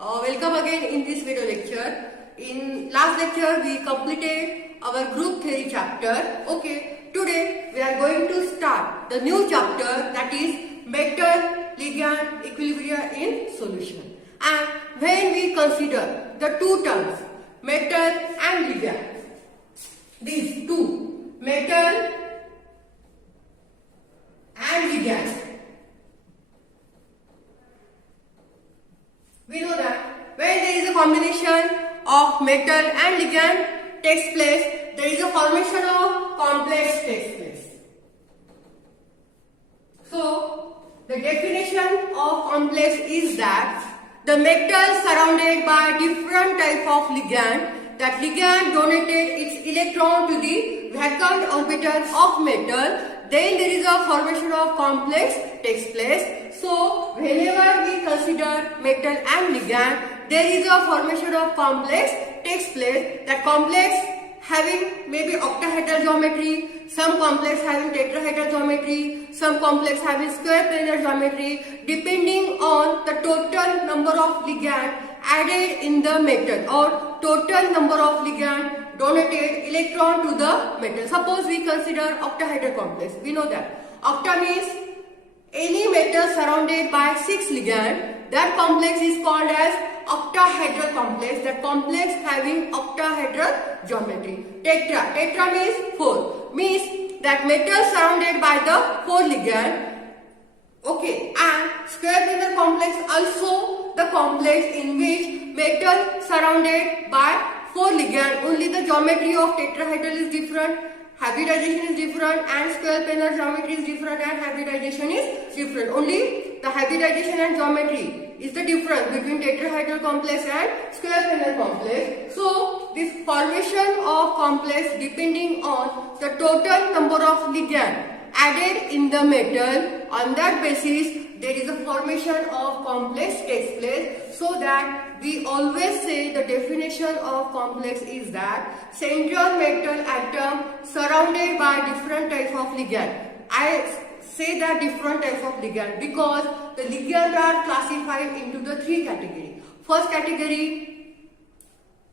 Welcome again in this video lecture. In last lecture we completed our group theory chapter. Okay, today we are going to start the new chapter, that is metal ligand equilibria in solution. And when we consider the two terms metal and ligand, these two, metal and ligand, we know that when there is a combination of metal and ligand takes place, there is a formation of complex takes place. So, the definition of complex is that the metal surrounded by different type of ligand, that ligand donated its electron to the vacant orbital of metal, then there is a formation of complex takes place. So, whenever we consider metal and ligand, there is a formation of complex takes place. That complex having maybe octahedral geometry, some complex having tetrahedral geometry, some complex having square planar geometry, depending on the total number of ligand added in the metal or total number of ligand donated electron to the metal. Suppose we consider octahedral complex. We know that octa means any metal surrounded by 6 ligand. That complex is called as octahedral complex. That complex having octahedral geometry. Tetra means 4. Means that metal surrounded by the 4 ligand. Okay, and square planar complex also the complex in which metal surrounded by 4 ligand. Only the geometry of tetrahedral is different, hybridization is different, and square planar geometry is different, and hybridization is different. Only the hybridization and geometry is the difference between tetrahedral complex and square planar complex. So, this formation of complex depending on the total number of ligand added in the metal, on that basis there is a formation of complex takes place. So that we always say the definition of complex is that central metal atom surrounded by different type of ligand. I say that different type of ligand because the ligands are classified into the 3 categories. First category,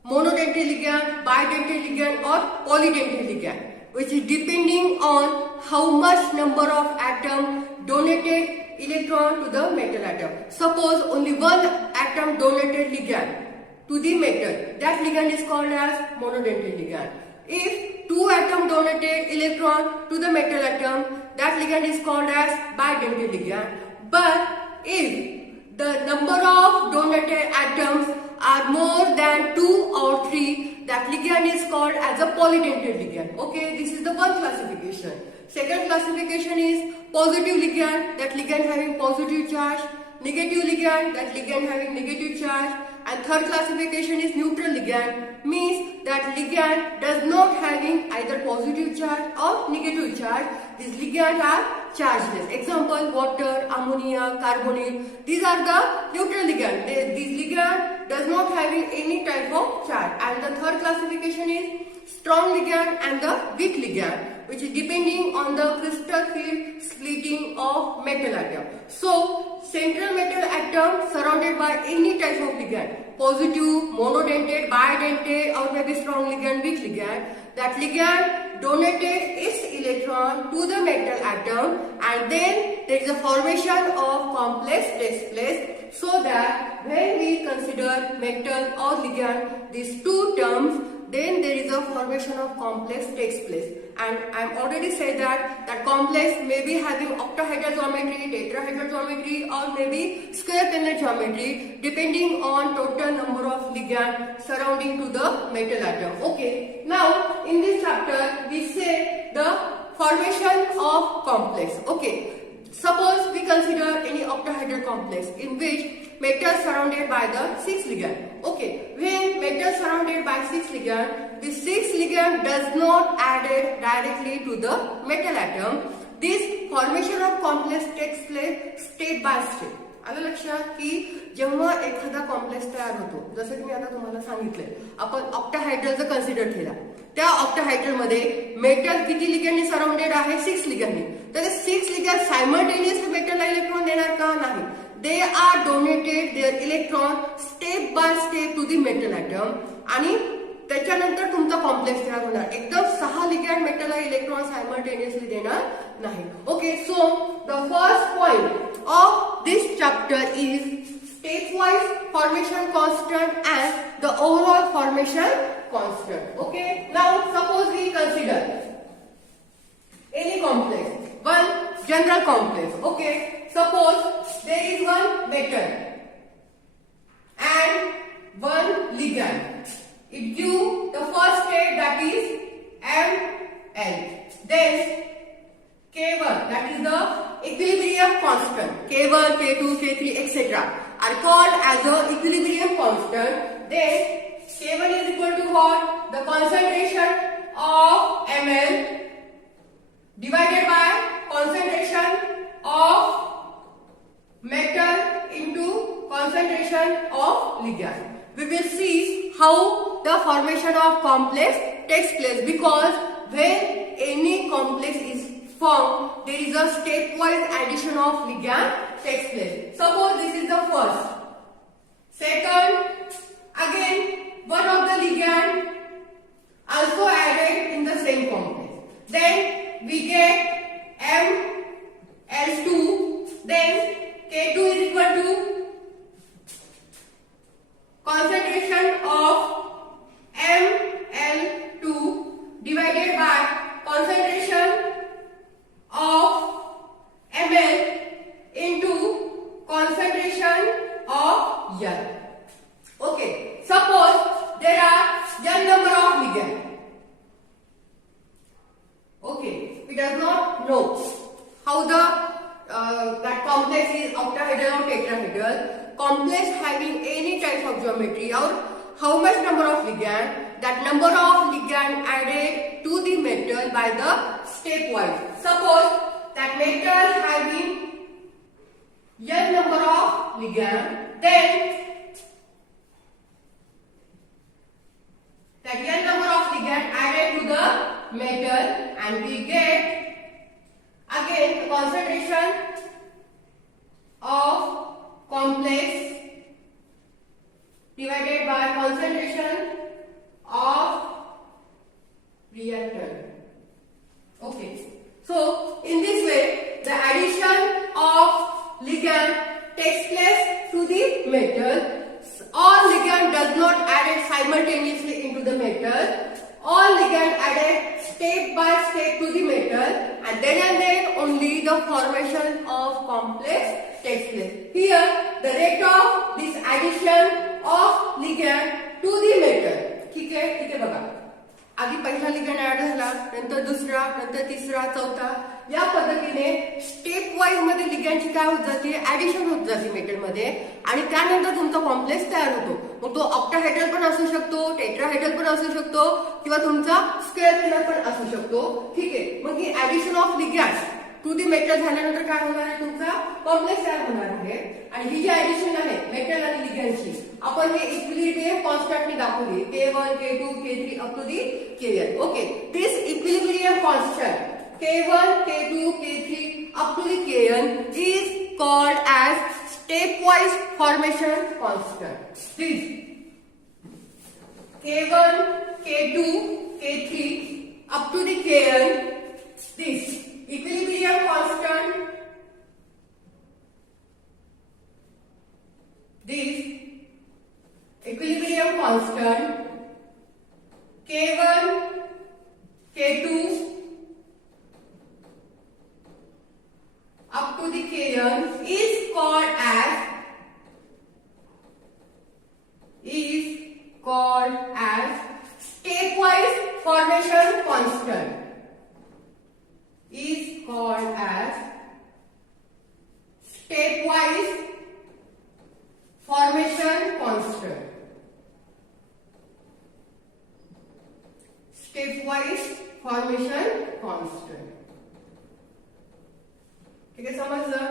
monodentate ligand, bidentate ligand or polydentate ligand, which is depending on how much number of atom donated electron to the metal atom. Suppose only one atom donated ligand to the metal, that ligand is called as monodentate ligand. If 2 atom donated electron to the metal atom, that ligand is called as bidentate ligand. But if the number of donated atoms are more than 2 or 3, that ligand is called as a polydentate ligand. Okay, this is the one classification. Second classification is positive ligand, that ligand having positive charge, negative ligand, that ligand having negative charge, and third classification is neutral ligand, means that ligand does not having either positive charge or negative charge. These ligands are chargeless. Example, water, ammonia, carbonate. These are the neutral ligand. This ligand does not having any type of charge. And the third classification is strong ligand and the weak ligand, which is depending on the crystal field splitting of metal atom. So, central metal atom surrounded by any type of ligand, positive, monodentate, bidentate, or maybe strong ligand, weak ligand, that ligand donated its electron to the metal atom, and then there is a formation of complex takes place. So that when we consider metal or ligand, these two terms, then there is a formation of complex takes place. And I am already said that complex may be having octahedral geometry, tetrahedral geometry, or maybe square planar geometry, depending on total number of ligand surrounding to the metal atom. Okay, now in this chapter we say the formation of complex. Okay, suppose we consider any octahedral complex in which metal surrounded by the 6 ligand. Okay, when metal surrounded by 6 ligand, the 6 ligand does not added directly to the metal atom. This formation of complex takes place step by step. आलं लक्षात की जेव्हा एखादा complex तयार होतो, जसं की मी आता तुम्हाला सांगितलंय, आपण ऑक्टाहायड्रलचं कन्सिडर केला. त्या ऑक्टाहायड्रल मध्ये मेटल किती लिगँडनी सराउंडेड आहे? 6 लिगँडनी. तर 6 लिगँड सायमल्टेनियसली मेटलला इलेक्ट्रॉन देणार का? नाही. they are donated their electron step by step to the metal atom आणि त्याच्यानंतर तुमचा कॉम्प्लेक्स तयार होणार. एकदम 6 लिगॅंड मेटलला इलेक्ट्रॉन सायमल्टेनियसली देणार नाही. Okay, so the first point of this chapter is stepwise formation constant and the overall formation constant. Okay, now suppose we consider any complex, one general complex. Okay, suppose there is one metal and one ligand. It gives the first state, that is Ml. Then K1, that is the equilibrium constant. K1, K2, K3, etc. are called as the equilibrium constant. Then K1 is equal to what? The concentration of Ml divided by concentration of metal into concentration of ligand. We will see how the formation of complex takes place, because when any complex is formed, there is a stepwise addition of ligand takes place. Suppose this is the first. Second, again one of the ligand also added in the same complex. Then we get Ml2. Then K2 is equal to concentration of Ml2 divided by concentration of Ml into concentration of L. Okay, suppose there are n number of ligands. Okay, we does not know how the that complex is octahedral or tetrahedral. Complex having any type of geometry, or how much number of ligand, that number of ligand added to the metal by the stepwise. Suppose that metal having n number of ligand, then that n number of ligand added to the metal, and we get again the concentration of complex divided by concentration of reactant. Okay, so in this way the addition of ligand takes place to the metal. All ligand does not added simultaneously into the metal. All ligand added step by step to the metal, and then only the formation of complex takes place. Here the rate of this addition of ligand to the metal. ठीक आहे, इथे बघा, आधी पहिला ligand add झाला, नंतर दुसरा, नंतर तिसरा, चौथा, या पद्धतीने स्टेप वाईज मध्ये लिगंडची काय होत जाते, ऍडिशन होत जाते मेटल मध्ये, आणि त्यानंतर तुमचा कॉम्प्लेक्स तयार होतो. मग तो ऑक्टाहेड्रल पण असू शकतो, टेट्राहेड्रल पण असू शकतो, किंवा तुमचा स्क्वेअर फिगर पण असू शकतो. ठीक आहे, मग ही addition of ligand to the metal झाल्यानंतर काय होणार आहे, तुमचा कॉम्प्लेक्स तयार होणार आहे. आणि ही जी ऍडिशन आहे मेटल आणि लिगंडची, आपण हे इक्विलिब्रियम कॉन्स्टंटने दाखवली, K1, K2, K3 up to the Kn. Okay, this equilibrium constant K1, K2, K3 up to the Kn is called as stepwise formation constant. Please, K1, K2, K3 up to the Kn, this equilibrium constant, this equilibrium constant K1, K2 up to the Kn is called as stepwise formation constant. Is called as stepwise formation constant. Stepwise formation constant. ठीक आहे, समजलं?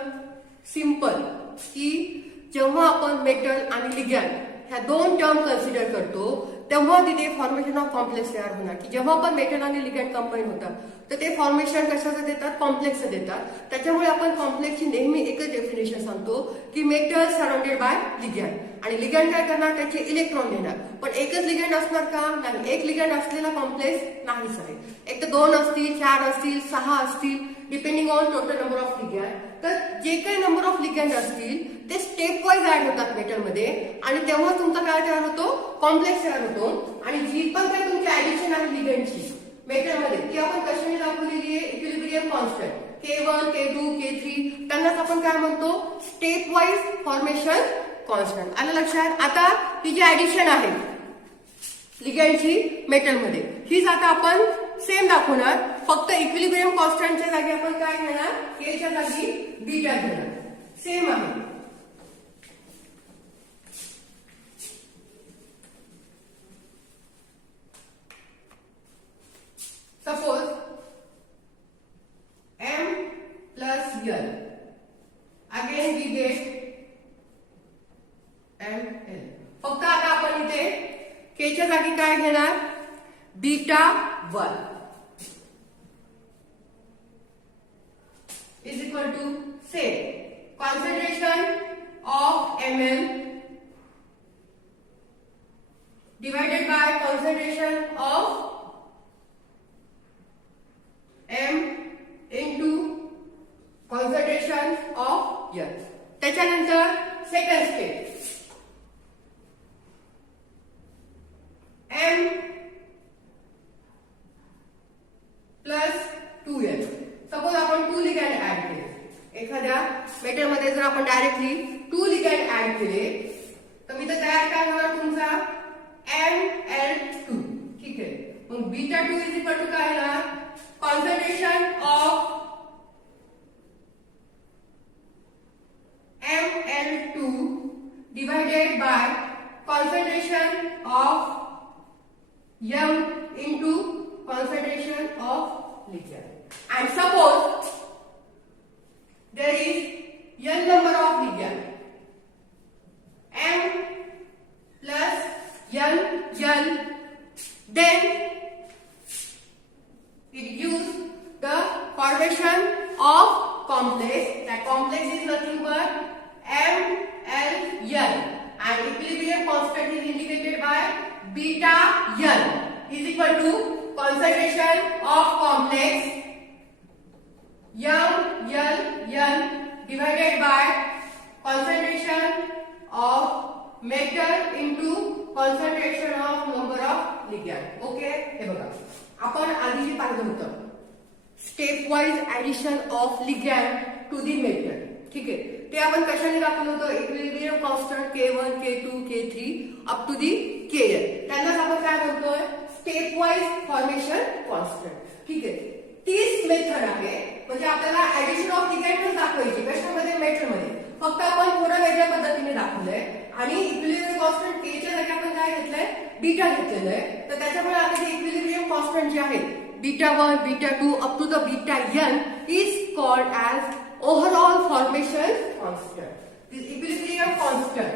Simple की जेव्हा आपण metal आणि ligand ह्या दोन term consider करतो, तेव्हा तिथे फॉर्मेशन ऑफ कॉम्प्लेक्स तयार होणार की जेव्हा पण मेटल आणि लिगॅंड कंबाईन होतात तर ते फॉर्मेशन कशाचं देतात, कॉम्प्लेक्सचं देतात. त्याच्यामुळे आपण कॉम्प्लेक्सची नेहमी एकच डेफिनेशन सांगतो की मेटल सराउंडेड बाय लिगॅंड आणि लिगॅंड काय करणार, त्याचे इलेक्ट्रॉन देणार. पण एकच लिगॅंड असणार का, नाही. एक लिगॅंड असलेला कॉम्प्लेक्स नाहीच आहे. एक तर 2 असतील, 4 असतील, 6 असतील, depending on total number of ligand. तर जे काही नंबर ऑफ लिगॅंड असतील ते स्टेप वाईज ऍड होतात मेटलमध्ये आणि तेव्हा तुमचा काय तयार होतो, कॉम्प्लेक्स तयार होतो. आणि जी पण काही तुमची ऍडिशन आहे लिगॅंडची मेटलमध्ये ती आपण कशाने दाखवलेली आहे, equilibrium constant K1, K2, K3 त्यांनाच आपण काय म्हणतो, स्टेप वाईज फॉर्मेशन कॉन्स्टंट. आलं लक्षात. आता ही जी ऍडिशन आहे लिगॅंडची मेटलमध्ये हीच आता आपण सेम दाखवणार, फक्त इक्विलिब्रियम कॉन्स्टंटच्या जागी आपण काय घेणार, K च्या जागी बीटा घेणार. सेम आहे. Suppose M plus L. Again we get ML. फक्त आता आपण इथे K च्या जागी काय घेणार, beta 1 is equal to say concentration of Ml divided by concentration of M into concentration of L. त्याच्यानंतर second step M plus 2L. Suppose आपण 2 लिगॅंड ऍड केले एखाद्या मेटल मध्ये, जर आपण डायरेक्टली 2 लिगॅंड ऍड केले तर मी तर तयार काय होणार तुमचा ML2. ठीक आहे. मग बीटा 2 इज इक्वल टू काय येणार, concentration of Ml2 divided by concentration of M into concentration of ligand. And suppose there is n number of ligand, M plus L, then it gives the formation of complex. That complex is nothing but MLL, and equilibrium constant is indicated by beta L is equal to concentration of complex MLL divided by concentration of metal into concentration of number of ligand. Okay, हे बघा आपण आधी जे पाहिलं होतं stepwise addition of ligand to the metal. ठीक आहे. ते आपण कशाने दाखवलं होतं, equilibrium constant K1, K2, K3 up to the KL. त्यांनाच आपण काय म्हणतोय, स्टेप वाईज फॉर्मेशन कॉन्स्टंट. ठीक आहे. तीच मेथड आहे, म्हणजे आपल्याला ऍडिशन ऑफ लिगॅंड दाखवायची कशामध्ये, मेटलमध्ये. फक्त आपण थोड्या वेगळ्या पद्धतीने दाखवलंय आणि इक्विलिब्रियम कॉन्स्टंट K च्या जागी आपण काय घेतलंय, बीटा घेतलेलं आहे. तर त्याच्यामुळे आता जे इक्विलिब्रियम कॉन्स्टंट जे आहे beta 1, beta 2 up to the beta n is called as overall formation constant. This equilibrium constant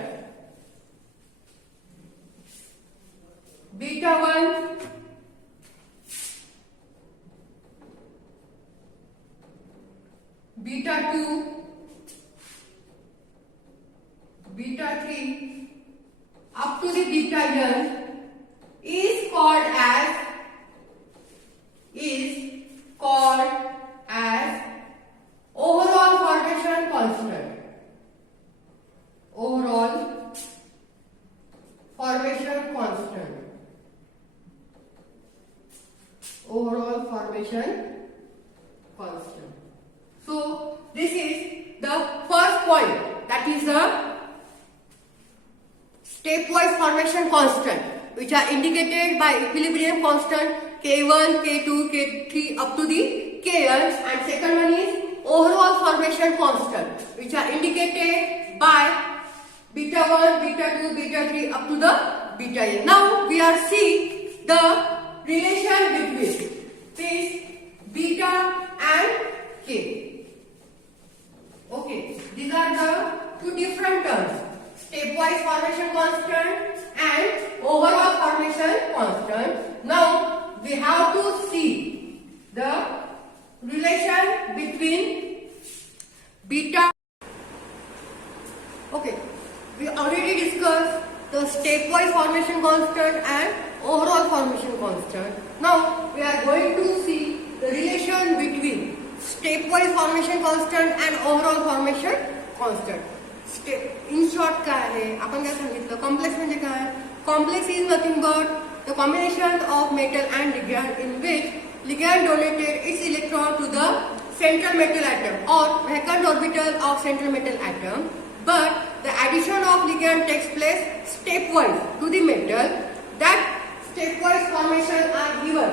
beta 1, beta 2, beta 3 up to the beta n is called as overall formation constant. Overall formation constant. Overall formation constant. So this is the first point, that is the stepwise formation constant, which are indicated by equilibrium constant K1, K2, K3 up to the KL, and second one is overall formation constant, which are indicated by beta 1, beta 2, beta 3 up to the beta n. Now we are seeing the relation between this beta and K. Okay, these are the two different terms, stepwise formation constant and overall formation formation constant. Now we have to see the relation between beta. Okay, we already discussed the stepwise formation constant and overall formation constant. Now we are going to see the relation between stepwise formation constant and overall formation constant. In short काय आहे आपण काय सांगितलं complex म्हणजे काय complex is nothing but the combination of metal and ligand in which ligand donated its electron to the central metal atom or vacant orbital of central metal atom, but the addition of ligand takes place stepwise to the metal. That stepwise formation are given.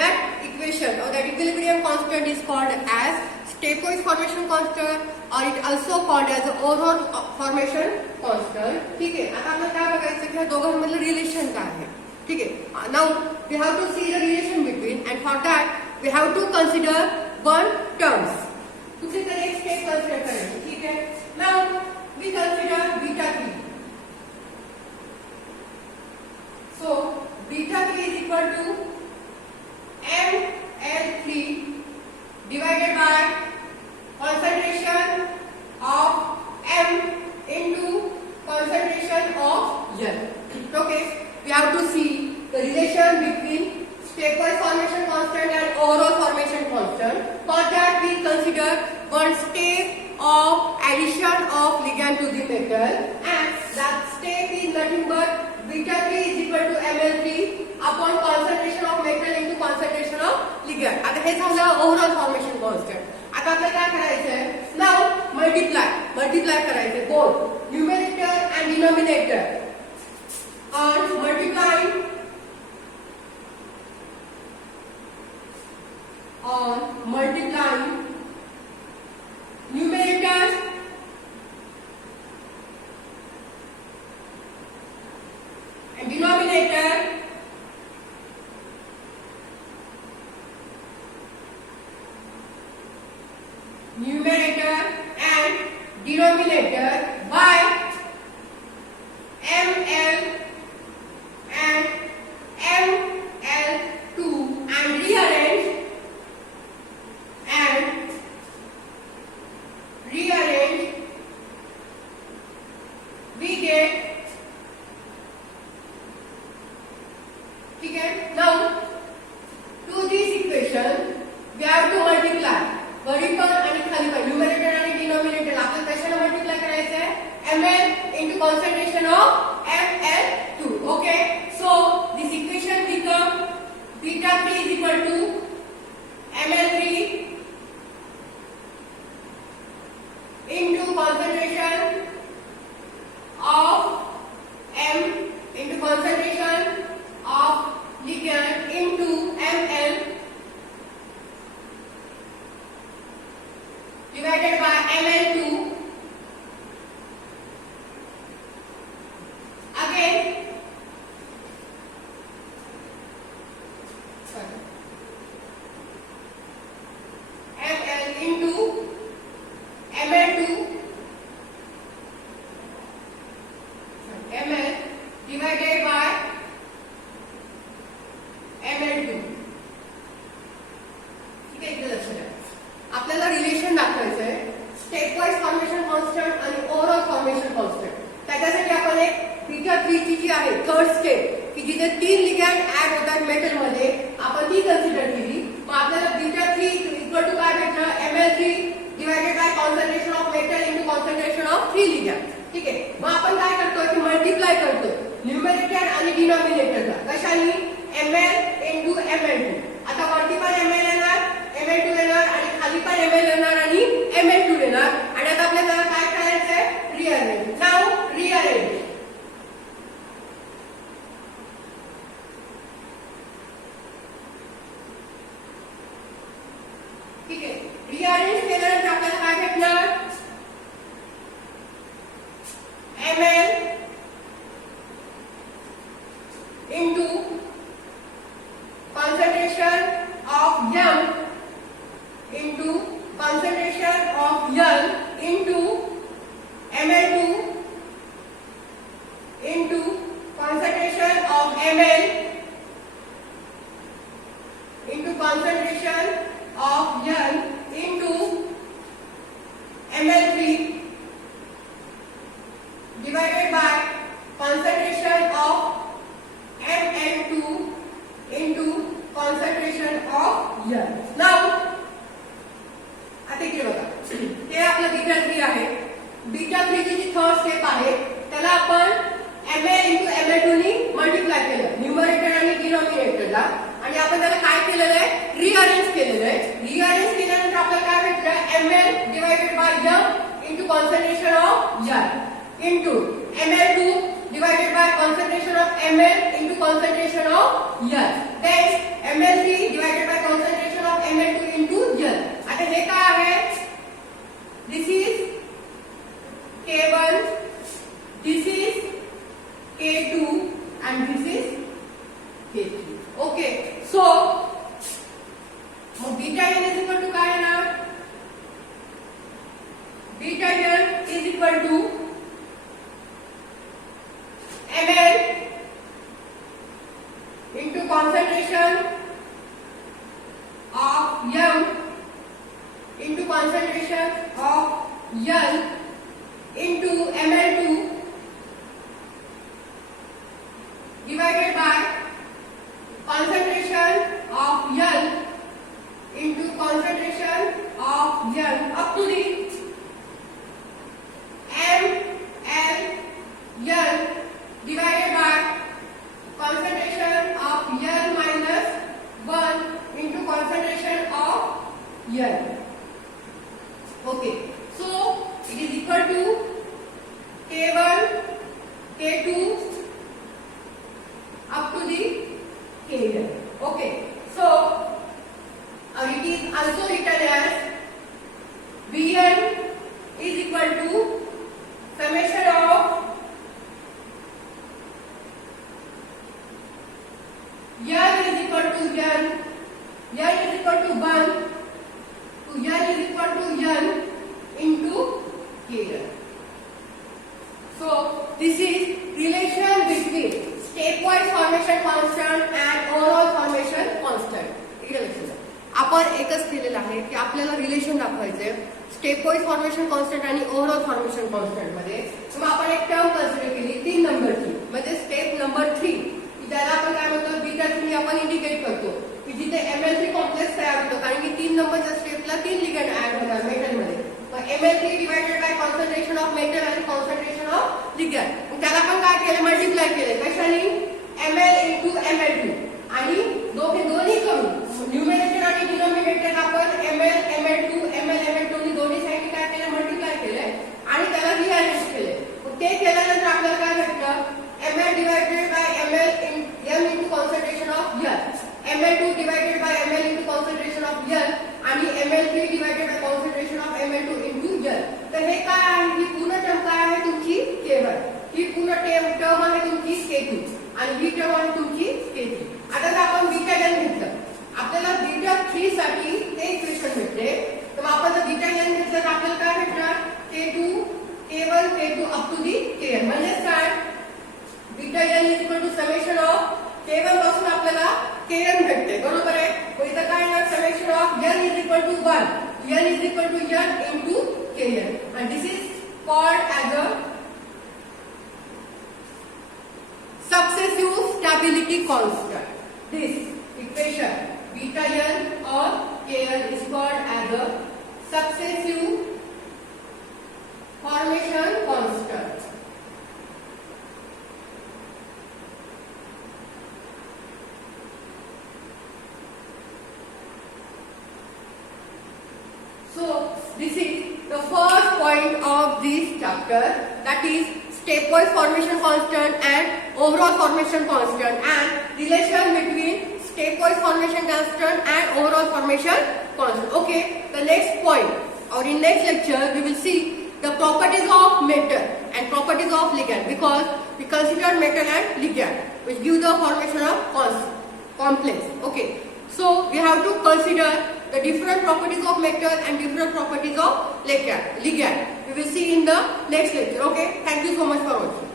That equation or that equilibrium constant is called as stepwise formation constant or it also called as the overall formation constant. ठीक आहे आता आपल्याला काय बघायचं की या दोघांमधलं relation काय आहे ठीक आहे now we have to see the relation between and for that we have to consider one terms कुठली तरी एक स्टेप कन्सिडर करायची ठीक आहे now we consider beta 3 so beta 3 is equal to ml3 divided by concentration of m into concentration of L. Okay, we have to see the relation between stepwise formation constant and overall formation constant. For that, we consider one step of addition of ligand to the metal, and that step is nothing but beta 3 is equal to ml3 upon concentration of metal into concentration of ligand. आता हे झालं overall formation constant. आता आपल्याला काय करायचंय now multiply करायचे both numerator and denominator on multiplying numerators and denominator by ml and ml2 and rearrange we get ठीक है now to this equation we have to multiply worry पण आणि खाली पण न्यूमरेटर आणि डिनोमिनेटर आपल्याला कशाला मल्टिप्लाय करायचं आहे ml into concentration of ml2 okay so this equation become beta 3 is equal to ml3 into concentration of m into concentration of ligand into ml divided by ml2 again ml into ml2 ml divided by ml2 ठीक आहे इथे लक्ष द्या आपल्याला relation दाखवायचं आहे stepwise formation constant आणि overall formation constant त्याच्यासाठी आपण एक बीटा 3 ची जी आहे थर्ड स्टेप की जिथे 3 लिगॅंड ऍड होतात मेटल मध्ये आपण ती कन्सिडर केली मग आपल्याला बीटा 3 इक्वल टू काय भेटलं ml3 divided by concentration of metal into concentration of 3 ligand ठीक आहे मग आपण काय करतोय की मल्टिप्लाय करतोय न्यूमरेटर आणि डिनॉमिनेटरला कशाने ml इनटू ml2 आता वरती पण ml येणार ml2 येणार आणि खाली पण ml येणार आणि ml2 येणार आणि आता आपल्याला काय करायचं आहे रिअरेंज नाउ रिअरेंज ठीक आहे रिअरेंज केल्यानंतर आपल्याला काय भेटणार ml into concentration of m into concentration of L into Ml into concentration of N into Ml3 divided by concentration of Ml2 into concentration of N. Now आता इकडे बघा, हे आपलं बीटा 3 आहे. बीटा 3 ची जी थर्ड स्टेप आहे त्याला आपण Ml into Ml2 नी multiply केलं न्यूमरेटर आणि डिनॉमिनेटरला, आणि आपण त्याला काय केलेलं आहे, रिअरेंज केलेलं आहे. रिअरेंज केल्यानंतर आपल्याला काय भेटलं, Ml divided by N into concentration of N into Ml2 divided by concentration of Ml into concentration of N. Then Ml3 divided by concentration of Ml2 into N. आता हे काय आहे, this is K1, this is K2 and this is K3. Okay, so mug beta n is equal to काय आहे ना, beta n is equal to Ml into concentration of M into concentration of N into Ml2 divided by concentration of N into concentration of N up to the Ml divided by concentration of N minus 1 into concentration of N. Okay, so it is equal to K1, K2 up to the Kn. Okay, so it is also written as Vn is equal to summation of N is equal to N is equal to 1 to N is equal to N into Kn. So this is relation between stepwise formation constant and overall formation constant. इकडे लक्ष द्या, आपण एकच केलेलं आहे की आपल्याला relation दाखवायचे स्टेपवाइज फॉर्मेशन कॉन्स्टंट आणि ओव्हरऑल फॉर्मेशन कॉन्स्टंट मध्ये. मग आपण एक टर्म कन्सिडर केली 3 नंबरची, म्हणजे स्टेप नंबर 3, त्याला आपण काय म्हणतो, बीटा 3 आपण इंडिकेट करतो की जिथे Ml3 कॉम्प्लेक्स तयार होतो, कारण की 3 नंबरच्या स्टेपला 3 लिगंड ऍड होणार मेटल मध्ये. मग Ml3 divided by concentration of metal आणि कॉन्सन्ट्रेशन ऑफ लिगंड, मग त्याला आपण काय केलं, मल्टिप्लाय केले कशाने, Ml into Ml2, आणि दोन्ही करून न्यूमरेटर आणि डिनॉमिनेटर आपण Ml Ml2 Ml Ml2 नी दोन्ही साइड काय केलं, मल्टिप्लाय केले आणि त्याला रिअरेंज केले. ते केल्यानंतर आपल्याला काय भेटलं, Ml divided by Ml in M into concentration of N, Ml2 divided by Ml into concentration of N आणि Ml3 divided by concentration of Ml2 into N. तर हे काय आहे, ही पूर्ण टर्म काय आहे तुमची K1, ही पूर्ण टर्म आहे तुमची K2 आणि ही टर्म आहे तुमची K3. आता जर आपण बीटा n घेतलं, आपल्याला बीटा 3 साठी ते इक्वेशन भेटले, तर आपण जर बीटा n घेतलं तर आपल्याला काय भेटणार, K2 K1 K2 up to the Kn, म्हणजे काय, beta n is equal to summation of K1 पासून आपल्याला Kn भेटते, बरोबर आहे. मग इथं काय येणार, summation of n is equal to 1, n is equal to n into Kn, and this is called as a successive stability constant. This equation beta n or Kn is called as a successive formation constant. So this is the first point of this chapter, that is stepwise formation constant and overall formation constant, and relation between stepwise formation constant and overall formation constant. Okay, the next point, or in next lecture we will see the properties of metal and properties of ligand, because we consider metal and ligand which give the formation of complex. Okay, so we have to consider the different properties of metal and different properties of ligand. We will see in the next lecture. Okay, thank you so much for watching.